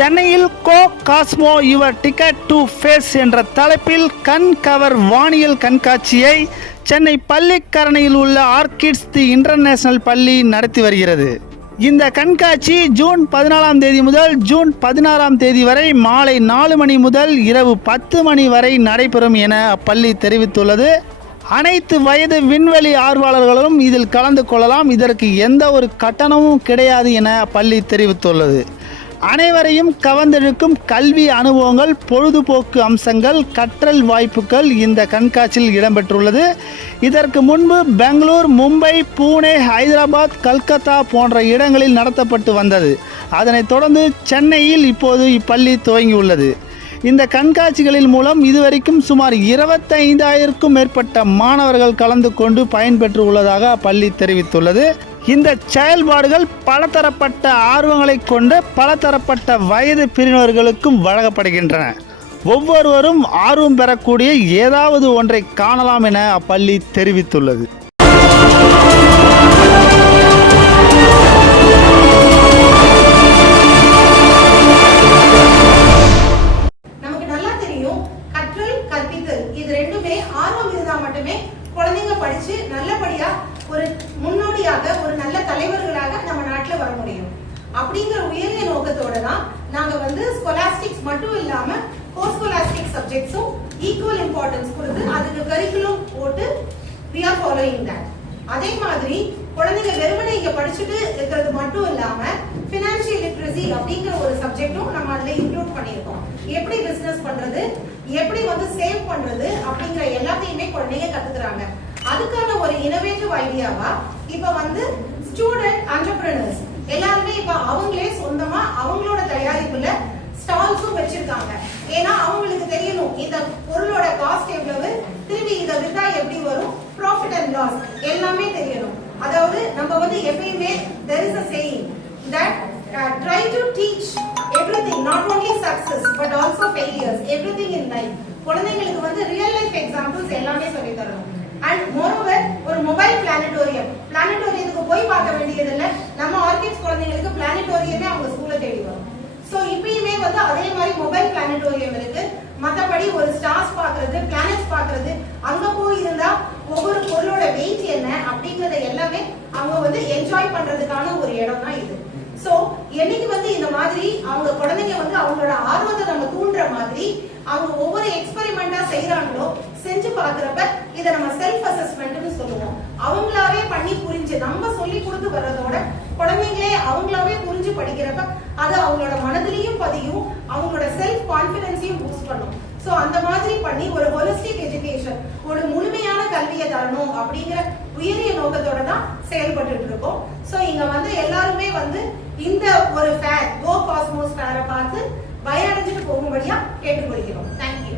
சென்னையில் go cosmo your ticket to space என்ற தலைப்பில் கண் கவர் வானியல் கண்காட்சியை சென்னை பள்ளிக்கரணையில் உள்ள ஆர்கிட்ஸ் தி இன்டர்நேஷனல் பள்ளி நடத்தி வருகிறது. இந்த கண்காட்சி ஜூன் பதினாலாம் தேதி முதல் ஜூன் பதினாறாம் தேதி வரை மாலை நாலு மணி முதல் இரவு பத்து மணி வரை நடைபெறும் என அப்பள்ளி தெரிவித்துள்ளது. அனைத்து வயது விண்வெளி ஆர்வலர்களும் இதில் கலந்து கொள்ளலாம். இதற்கு எந்த ஒரு கட்டணமும் கிடையாது என அப்பள்ளி தெரிவித்துள்ளது. அனைவரையும் கவர்ந்தெழுக்கும் கல்வி அனுபவங்கள் பொழுதுபோக்கு அம்சங்கள் கற்றல் வாய்ப்புகள் இந்த கண்காட்சியில் இடம்பெற்றுள்ளது. இதற்கு முன்பு பெங்களூர் மும்பை பூனே ஹைதராபாத் கல்கத்தா போன்ற இடங்களில் நடத்தப்பட்டு வந்தது. அதனைத் தொடர்ந்து சென்னையில் இப்போது இப்பள்ளி துவங்கியுள்ளது. இந்த கண்காட்சிகளின் மூலம் இதுவரைக்கும் சுமார் இருபத்தைந்தாயிரக்கும் மேற்பட்ட மாணவர்கள் கலந்து கொண்டு பயன்பெற்று உள்ளதாக அப்பள்ளி தெரிவித்துள்ளது. இந்த செயல்பாடுகள் பலதரப்பட்ட ஆர்வங்களை கொண்ட பலதரப்பட்ட வயது பிரிவினர்களுக்கும் வழங்கப்படுகின்றன. ஒவ்வொருவரும் ஆர்வம் பெறக்கூடிய ஏதாவது ஒன்றை காணலாம் என அப்பள்ளி தெரிவித்துள்ளது. நமக்கு நல்லா தெரியும் கற்றல் கற்பித்தல் இது ரெண்டுமே ஆர்வம் இருந்தால் மட்டுமே குழந்தைங்க படிச்சு நல்லபடியா ஒரு முன்னோடியாக ஒரு நல்ல தலைவர்களாக நம்ம நாட்டில் வர முடியும். அப்படிங்கிற உயரிய நோக்கத்தோட தான் நாங்க வந்து ஸ்கொலாஸ்டிக்ஸ் மட்டும் இல்லாம கோஸ்கொலாஸ்டிக் சப்ஜெக்ட்ஸும் ஈக்குவல் இம்பார்ட்டன்ஸ் கொடுத்து அதுக்கு கரிக்குலம் போட்டு வி ஆர் ஃபாலோயிங் தட் அதே மாதிரி குழந்தைங்க வெறுமனை இங்க படிச்சுட்டு இருக்கிறது மட்டும் இல்லாம பினான்சியல் லிட்ரஸி அப்படிங்கிற ஒரு சப்ஜெக்டும் பண்ணியிருக்கோம். எப்படி பிசினஸ் பண்றது எப்படி வந்து சேவ் பண்றது அப்படிங்கிற எல்லாத்தையுமே குழந்தைங்க கத்துக்கிறாங்க. அதுக்கான ஒரு இனோவேட்டிவ் ஐடியாவா இப்ப வந்து ஸ்டூடெண்ட் entrepreneurs எல்லாருமே இப்ப அவங்களே சொந்தமா அவங்களோட தயாரிப்புல ஸ்டால்ஸும் வச்சிருக்காங்க. ஏன்னா அவங்களுக்கு தெரியணும் இந்த பொருளோட காஸ்ட் எவ்வளவு திரும்பி இத வித்தா எப்படி வரும்? ப்ராஃபிட் அண்ட் லாஸ் எல்லாமே தெரியணும். அதாவது நம்ம வந்து எப்பயுமே there is a saying that uh, try to teach everything not only success but also failures everything in life. குழந்தைங்களுக்கு வந்து ரியல் லைஃப் எக்ஸாம்பிள்ஸ் எல்லாமே சொல்லி தரணும் அண்ட் மோரோவர் ஒரு மொபைல் பிளானட்டோரியம் பிளானட்டோரியத்துக்கு போய் பார்க்க வேண்டியது இல்லை நம்ம ஆர்கிட்ஸ் குழந்தைங்களுக்கு பிளானட்டோரியமே அவங்க ஸ்கூல்ல தேடி வரும். ஸோ இப்பயுமே வந்து அதே மாதிரி மொபைல் பிளானட்டோரியம் இருக்கு. மற்றபடி ஒரு ஸ்டார்ஸ் பாக்குறது பிளானட்ஸ் பாக்குறது அங்க போய் இருந்தா ஒவ்வொரு பொருளோட வெயிட் என்ன அப்படிங்கறத எல்லாமே அவங்க வந்து என்ஜாய் பண்றதுக்கான ஒரு இடம் தான் இது. என்னைக்கு வந்து இந்த மாதிரி அவங்க குழந்தைங்க வந்து அவங்களோட ஆர்வத்தை நம்ம தூண்டுற மாதிரி அவங்க ஒவ்வொரு எக்ஸ்பெரிமெண்டா செய்யறாங்களோ செஞ்சு பாக்குறப்ப இத நம்ம செல்ஃப் அசஸ்மெண்ட்னு சொல்லுவோம். அவங்களாவே பண்ணி புரிஞ்சு நம்ம சொல்லி கொடுத்து வர்றதோட குழந்தைங்களே அவங்களாவே புரிஞ்சு படிக்கிறப்ப அது அவங்களோட மனதிலையும் பதியும் அவங்களோட செல்ஃப் கான்பிடன்ஸையும் பூஸ்ட் பண்ணும். சோ அந்த மாதிரி பண்ணி ஒரு ஹோலிஸ்டிக் எஜுகேஷன் ஒரு முழுமையான கல்வியை தரணும் அப்படிங்கிற நோக்கத்தோட தான் செயல்பட்டு இருக்கோம் சோ இங்க வந்து எல்லாருமே வந்து இந்த ஒரு ஃபேர் கோ காஸ்மோஸ் ஃபேரை பார்த்து பயனடைஞ்சிட்டு போகும்படியா கேட்டுக்கொள்கிறோம். தேங்க்யூ